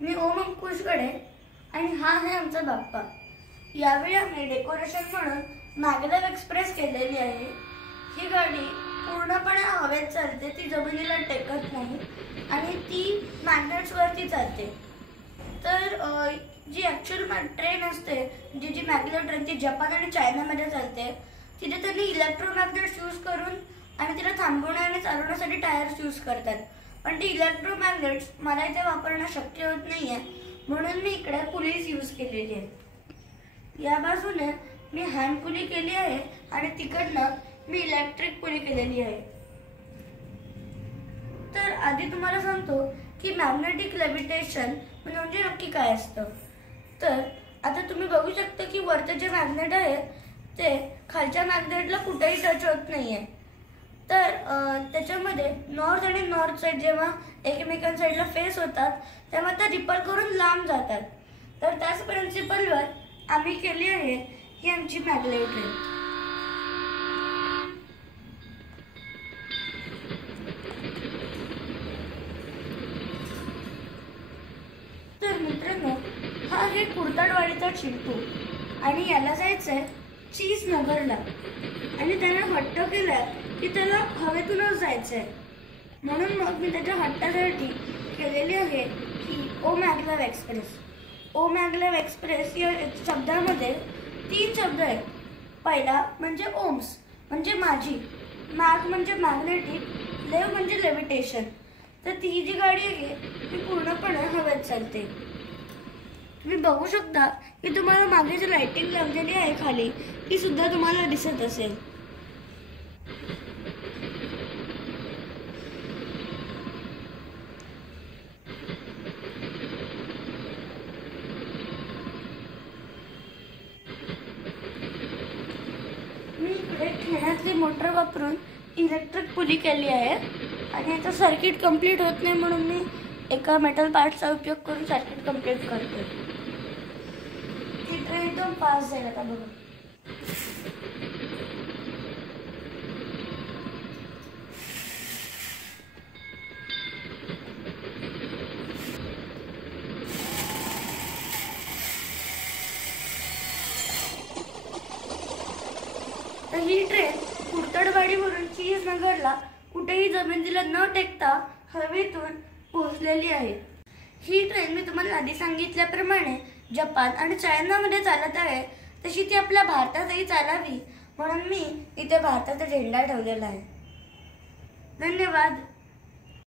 मी ओम अंकुश गडे आणि हा आहे आमचा बाप्पा। यावेळी आम्ही डेकोरेशन म्हणून मॅग्लेव एक्सप्रेस केलेली आहे। ही गाडी पूर्णपणे हवेत चालते, ती जमिनीला टेकत नाही आणि ती मॅग्नेट्स वरती चालते। तर जी ॲक्च्युअल ट्रेन असते, जी मॅग्लेव ट्रेन ती जपान आणि चायनामध्ये चालते, तिथे त्यांनी इलेक्ट्रोमॅग्नेट्स यूज करून आणि तिला थांबवण्या आणि चालवण्यासाठी टायर्स यूज करतात। पण ती इलेक्ट्रोमॅग्नेट्स मला इथे वापरणं शक्य होत नाहीये, म्हणून मी इकडे पुलीस यूज केलेली आहे। या बाजूने मी हँड पुली केली आहे आणि तिकडनं मी इलेक्ट्रिक पुली केलेली आहे। तर आधी तुम्हाला सांगतो की मॅग्नेटिक लेव्हिटेशन म्हणजे नक्की काय असतं। तर आता तुम्ही बघू शकता की वरचे जे मॅग्नेट आहे ते खालच्या मॅग्नेटला कुठेही टच होत नाहीये। तर त्याच्यामध्ये नॉर्थ आणि नॉर्थ साइड जेव्हा एकमेकां साइडला फेस होतात तेव्हा ते रिपल करून लांब जातात। तर त्याच प्रिन्सिपलवर आम्ही केली आहे ही आमची मॅग्लेव ट्रेन। तर मित्रांनो, हा आहे कुर्ताडवाडीचा चिंटू आणि याला जायचंय चीज नगरला आणि त्याने हट्ट केला की त्याला हवेतूनच जायचंय, म्हणून मग मी त्याच्या हट्टासाठी केलेली आहे ही ओ मॅग्लेव एक्सप्रेस। ओ मॅग्लेव एक्सप्रेस या शब्दामध्ये 3 शब्द आहेत। पहिला म्हणजे ओम्स म्हणजे माझी, मॅग म्हणजे मॅग्नेटिक, लेव म्हणजे लेव्हिटेशन। तर ती जी गाडी आहे ती पूर्णपणे हवेत चालते। तुम्ही बघू शकता की तुम्हाला मागे जी लाइटिंग लावलेली आहे खाली ती सुद्धा तुम्हाला दिसत असेल। मी इकडे खेळण्यातली मोटर वापरून इलेक्ट्रिक पुली केली आहे आणि याचं सर्किट कंप्लीट होत नाही, म्हणून मी एका मेटल पार्टचा उपयोग करून सर्किट कंप्लीट करते। ही ट्रेन एकदम फास्ट जाईल आता बघा। तर ही ट्रेन कुर्ताडवाडीवरून चीज नगरला कुठेही जमिनीला न टेकता हवेतून पोहोचलेली आहे। ही ट्रेन मी तुम्हाला आधी सांगितल्याप्रमाणे जपान आणि चायनामध्ये चालत आहे, तशी ती आपल्या भारतातही चालावी म्हणून मी इथे भारताचा झेंडा ठेवलेला आहे। धन्यवाद।